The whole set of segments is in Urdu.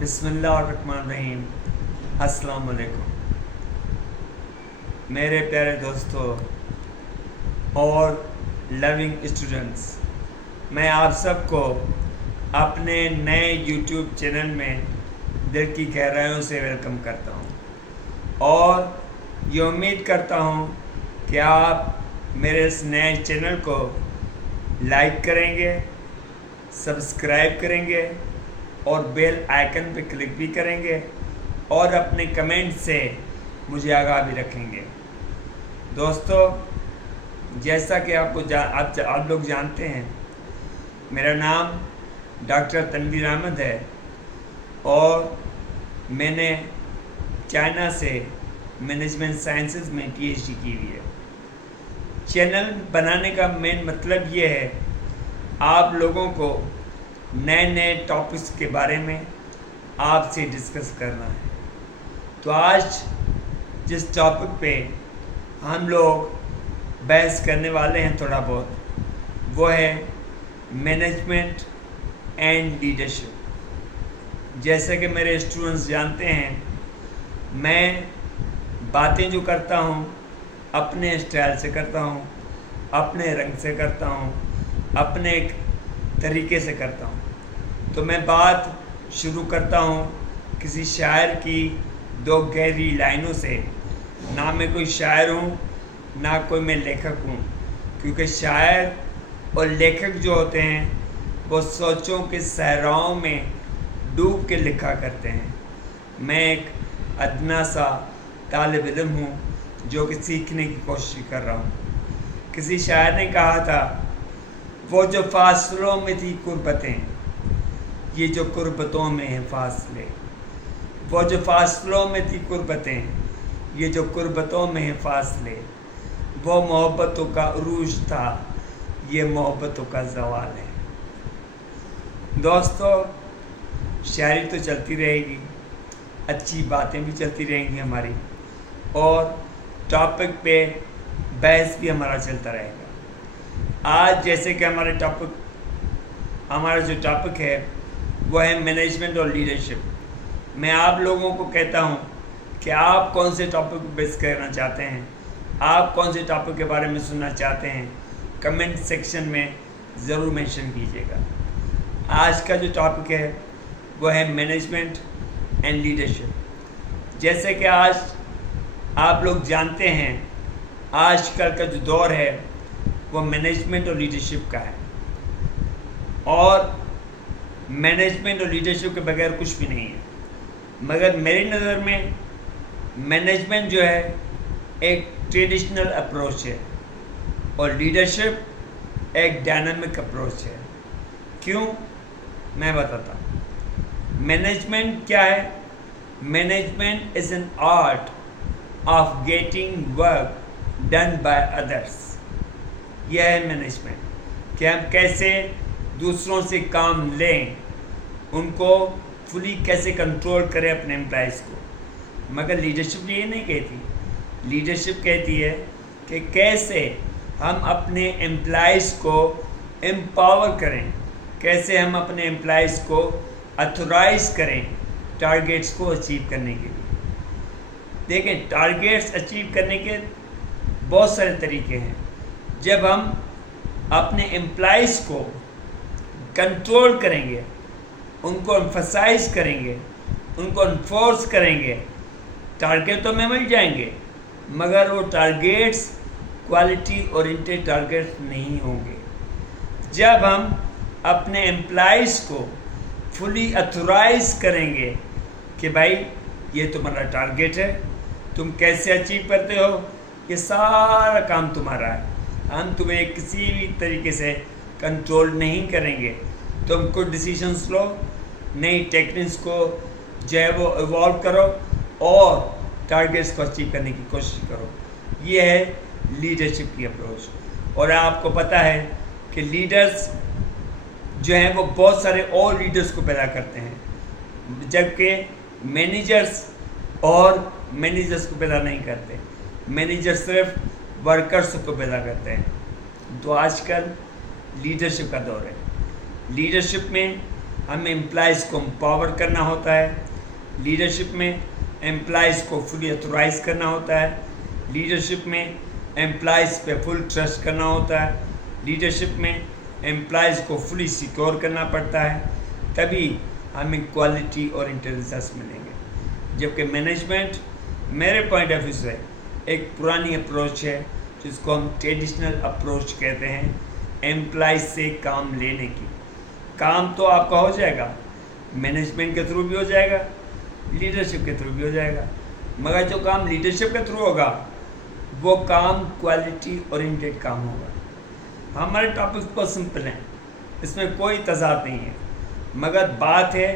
بسم اللہ الرحمن الرحیم۔ السلام علیکم میرے پیارے دوستو اور لونگ اسٹوڈنٹس، میں آپ سب کو اپنے نئے یوٹیوب چینل میں دل کی گہرائیوں سے ویلکم کرتا ہوں اور یہ امید کرتا ہوں کہ آپ میرے اس نئے چینل کو لائک کریں گے، سبسکرائب کریں گے اور بیل آئیکن پہ کلک بھی کریں گے اور اپنے کمنٹ سے مجھے آگاہ بھی رکھیں گے۔ دوستو، جیسا کہ آپ لوگ جانتے ہیں، میرا نام ڈاکٹر تنویر احمد ہے اور میں نے چائنا سے مینجمنٹ سائنسز میں پی ایچ ڈی کی ہوئی ہے۔ چینل بنانے کا مین مطلب یہ ہے آپ لوگوں کو نئے نئے ٹاپکس کے بارے میں آپ سے ڈسکس کرنا ہے۔ تو آج جس ٹاپک پہ ہم لوگ بحث کرنے والے ہیں تھوڑا بہت، وہ ہے مینجمنٹ اینڈ لیڈرشپ۔ جیسے کہ میرے اسٹوڈنٹس جانتے ہیں، میں باتیں جو کرتا ہوں اپنے اسٹائل سے کرتا ہوں، اپنے رنگ سے کرتا ہوں، اپنے ایک طریقے سے کرتا ہوں۔ تو میں بات شروع کرتا ہوں کسی شاعر کی دو گہری لائنوں سے۔ نہ میں کوئی شاعر ہوں، نہ کوئی میں لیکھک ہوں، کیونکہ شاعر اور لیکھک جو ہوتے ہیں وہ سوچوں کے صحراؤں میں ڈوب کے لکھا کرتے ہیں۔ میں ایک ادنا سا طالب علم ہوں جو کہ سیکھنے کی کوشش کر رہا ہوں۔ کسی شاعر نے کہا تھا، وہ جو فاصلوں میں تھی قربتیں، یہ جو قربتوں میں ہیں فاصلے۔ وہ جو فاصلوں میں تھی قربتیں، یہ جو قربتوں میں ہیں فاصلے۔ وہ محبتوں کا عروج تھا، یہ محبتوں کا زوال ہے۔ دوستو، شاعری تو چلتی رہے گی، اچھی باتیں بھی چلتی رہیں گی ہماری، اور ٹاپک پہ بحث بھی ہمارا چلتا رہے گا۔ آج جیسے کہ ہمارا جو ٹاپک ہے وہ ہے مینجمنٹ اور لیڈرشپ۔ میں آپ لوگوں کو کہتا ہوں کہ آپ کون سے ٹاپک پہ بحث کرنا چاہتے ہیں، آپ کون سے ٹاپک کے بارے میں سننا چاہتے ہیں، کمنٹ سیکشن میں ضرور مینشن کیجیے گا۔ آج کا جو ٹاپک ہے وہ ہے مینجمنٹ اینڈ لیڈرشپ۔ جیسے کہ آج آپ لوگ جانتے ہیں، آج کل کا جو دور ہے وہ مینجمنٹ اور لیڈرشپ کا ہے، اور مینجمنٹ اور لیڈرشپ کے بغیر کچھ بھی نہیں ہے۔ مگر میری نظر میں مینجمنٹ جو ہے ایک ٹریڈیشنل اپروچ ہے اور لیڈرشپ ایک ڈائنامک اپروچ ہے۔ کیوں؟ میں بتاتا ہوں۔ مینجمنٹ کیا ہے؟ Management is an art of getting work done by others. یہ ہے مینجمنٹ، کہ ہم کیسے دوسروں سے کام لیں، ان کو فلی کیسے کنٹرول کریں اپنے امپلائیز کو۔ مگر لیڈرشپ یہ نہیں کہتی۔ لیڈرشپ کہتی ہے کہ کیسے ہم اپنے امپلائیز کو امپاور کریں، کیسے ہم اپنے امپلائیز کو اتھورائز کریں ٹارگیٹس کو اچیو کرنے کے لیے۔ دیکھیں، ٹارگیٹس اچیو کرنے کے بہت سارے طریقے ہیں۔ جب ہم اپنے امپلائیز کو کنٹرول کریں گے، ان کو امفسائز کریں گے، ان کو انفورس کریں گے، ٹارگیٹ تو ہمیں مل جائیں گے، مگر وہ ٹارگیٹس کوالٹی اورینٹڈ ٹارگیٹس نہیں ہوں گے۔ جب ہم اپنے امپلائیز کو فلی اتھورائز کریں گے کہ بھائی یہ تمہارا ٹارگیٹ ہے، تم کیسے اچیو کرتے ہو، یہ سارا کام تمہارا ہے، ہم تمہیں کسی بھی طریقے سے کنٹرول نہیں کریں گے، تم کچھ ڈیسیشنس لو، نئی ٹیکنکس کو جو ہے وہ ایوالو کرو اور ٹارگیٹس کو اچیو کرنے کی کوشش کرو۔ یہ ہے لیڈرشپ کی اپروچ۔ اور آپ کو پتہ ہے کہ لیڈرز جو ہیں وہ بہت سارے اور لیڈرز کو پیدا کرتے ہیں، جبکہ مینیجرز کو پیدا نہیں کرتے۔ مینیجر صرف ورکرز کو پیدا کرتے ہیں۔ تو آج کل لیڈرشپ کا دور ہے۔ لیڈرشپ میں ہمیں امپلائز کو امپاور کرنا ہوتا ہے، لیڈرشپ میں امپلائز کو فلی اتھورائز کرنا ہوتا ہے، لیڈرشپ میں امپلائز پہ فل ٹرسٹ کرنا ہوتا ہے، لیڈرشپ میں امپلائز کو فلی سیکور کرنا پڑتا ہے، تبھی ہمیں کوالٹی اور انٹیلیجنس ملیں گے. جبکہ مینجمنٹ میرے پوائنٹ آف ویو سے ایک پرانی اپروچ ہے جس کو ہم ٹریڈیشنل اپروچ کہتے ہیں، امپلائز سے کام لینے کی. کام تو آپ کا ہو جائے گا، مینجمنٹ کے تھرو بھی ہو جائے گا، لیڈرشپ کے تھرو بھی ہو جائے گا، مگر جو کام لیڈرشپ کے تھرو ہوگا وہ کام کوالٹی اورینٹیڈ کام ہوگا. ہمارے ٹاپکس بہت سمپل ہیں، اس میں کوئی تضاد نہیں ہے، مگر بات ہے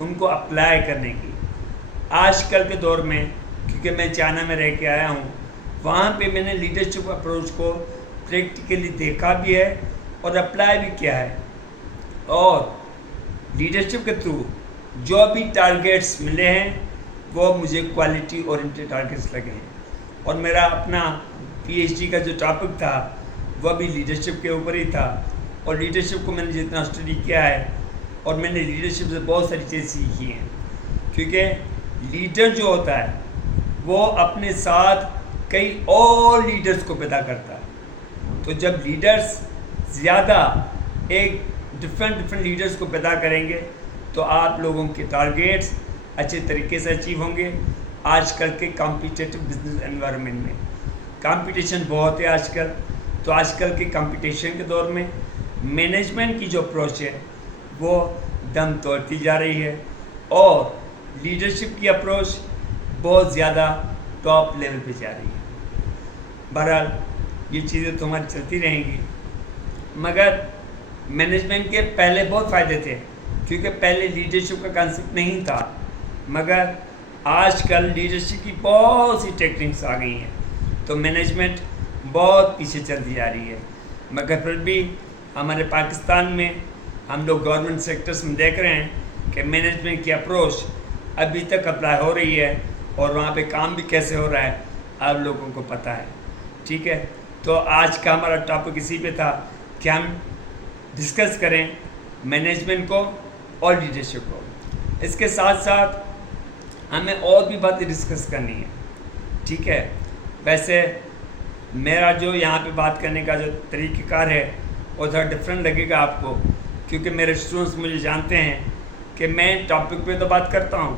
ان کو اپلائی کرنے کی. آج کل کے دور میں کیونکہ میں چائنا میں رہ کے آیا ہوں، وہاں پہ میں نے لیڈرشپ اپروچ کو پریکٹیکلی دیکھا بھی ہے اور اپلائی بھی کیا ہے، اور لیڈرشپ کے تھرو جو بھی ٹارگیٹس ملے ہیں وہ مجھے کوالٹی اورینٹیڈ ٹارگیٹس لگے ہیں. اور میرا اپنا پی ایچ ڈی کا جو ٹاپک تھا وہ بھی لیڈرشپ کے اوپر ہی تھا، اور لیڈرشپ کو میں نے جتنا اسٹڈی کیا ہے اور میں نے لیڈرشپ سے بہت ساری چیزیں سیکھی ہیں. کیونکہ لیڈر جو ہوتا ہے وہ اپنے ساتھ کئی اور لیڈرز کو پیدا کرتا ہے. تو جب لیڈرز زیادہ ایک ڈفرینٹ لیڈرز کو پیدا کریں گے تو آپ لوگوں کے ٹارگیٹس اچھے طریقے سے اچیو ہوں گے. آج کل کے کمپیٹیٹو بزنس انوائرمنٹ میں کمپٹیشن بہت ہے آج کل، تو آج کل کے کمپٹیشن کے دور میں مینجمنٹ کی جو اپروچ ہے وہ دم توڑتی جا رہی ہے، اور لیڈرشپ کی اپروچ بہت زیادہ ٹاپ لیول پہ جا رہی ہے. بہرحال یہ چیزیں تو ہماری چلتی رہیں گی، مگر مینجمنٹ کے پہلے بہت فائدے تھے کیونکہ پہلے لیڈرشپ کا کنسیپٹ نہیں تھا، مگر آج کل لیڈرشپ کی بہت سی ٹیکنکس آ گئی ہیں تو مینجمنٹ بہت پیچھے چلتی جا رہی ہے. مگر پھر بھی ہمارے پاکستان میں ہم لوگ گورنمنٹ سیکٹرز میں دیکھ رہے ہیں کہ مینجمنٹ کی اپروچ ابھی تک اپلائی ہو رہی ہے، اور وہاں پہ کام بھی کیسے ہو رہا ہے آپ لوگوں کو پتہ ہے. ٹھیک ہے، تو آج کا ہمارا ٹاپک اسی پہ تھا کہ ہم ڈسکس کریں مینجمنٹ کو اور لیڈرشپ کو. اس کے ساتھ ساتھ ہمیں اور بھی باتیں ڈسکس کرنی ہے. ٹھیک ہے، ویسے میرا جو یہاں پہ بات کرنے کا جو طریقہ کار ہے وہ تھوڑا ڈفرینٹ لگے گا آپ کو، کیونکہ میرے اسٹوڈنٹس مجھے جانتے ہیں کہ میں ٹاپک پہ تو بات کرتا ہوں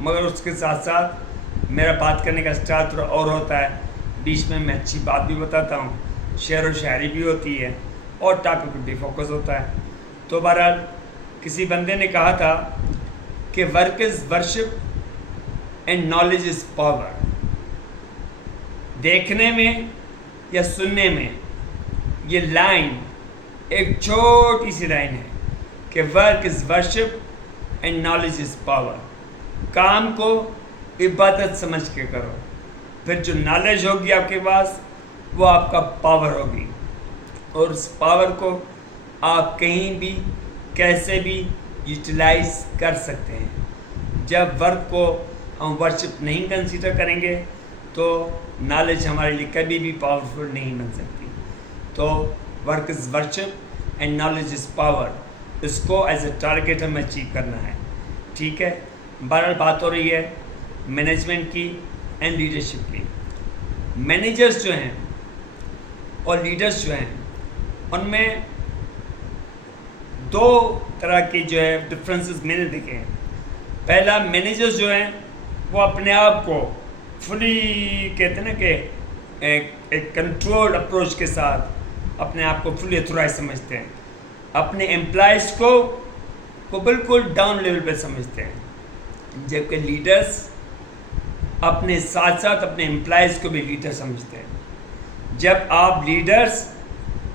مگر اس کے ساتھ ساتھ میرا بات کرنے کا اسٹائل تھوڑا اور ہوتا ہے. بیچ میں اچھی بات بھی بتاتا ہوں، شعر و شاعری بھی ہوتی ہے، اور ٹاپک پہ بھی فوکس ہوتا ہے. تو بہرحال کسی بندے نے کہا تھا کہ work is worship and knowledge is power. دیکھنے میں یا سننے میں یہ لائن ایک چھوٹی سی لائن ہے کہ work is worship and knowledge is power. کام کو عبادت سمجھ کے کرو، پھر جو نالج ہوگی آپ کے پاس وہ آپ کا پاور ہوگی، اور اس پاور کو آپ کہیں بھی کیسے بھی یوٹیلائز کر سکتے ہیں. جب ورک کو ہم ورشپ نہیں کنسیڈر کریں گے تو نالج ہمارے لیے کبھی بھی پاورفل نہیں بن سکتی. تو work is worship and knowledge is power, اس کو ایز اے ٹارگیٹ ہمیں اچیو کرنا ہے. ٹھیک ہے، بہرحال بات ہو رہی ہے مینجمنٹ کی اینڈ لیڈرشپ کی. مینیجرز جو ہیں اور لیڈرز جو ہیں ان میں دو طرح کی جو ہے ڈفرینسز میں نے دیکھے ہیں. پہلا، مینیجرز جو ہیں وہ اپنے آپ کو فلی کہتے ہیں نا کہ ایک کنٹرول اپروچ کے ساتھ اپنے آپ کو فلی اتھورائز سمجھتے ہیں، اپنے امپلائز کو بالکل ڈاؤن لیول پہ سمجھتے ہیں. جبکہ لیڈرز اپنے ساتھ ساتھ اپنے امپلائز کو بھی لیڈر سمجھتے ہیں. جب آپ لیڈرز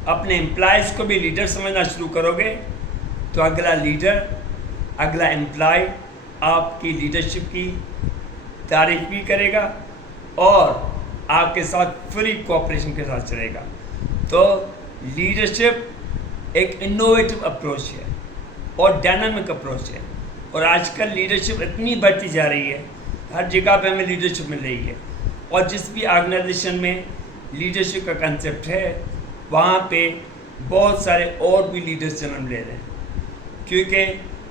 اپنے امپلائز کو بھی لیڈر سمجھنا شروع کرو گے تو اگلا لیڈر، اگلا امپلائی آپ کی لیڈرشپ کی تعریف بھی کرے گا اور آپ کے ساتھ فلی کوآپریشن کے ساتھ چلے گا. تو لیڈرشپ ایک انوویٹو اپروچ ہے اور ڈائنامک اپروچ ہے، اور آج کل لیڈرشپ اتنی بڑھتی جا رہی ہے، ہر جگہ پہ ہمیں لیڈرشپ مل رہی ہے، اور جس بھی آرگنائزیشن میں لیڈرشپ کا کنسیپٹ ہے وہاں پہ بہت سارے اور بھی لیڈرز جنم لے رہے ہیں. کیونکہ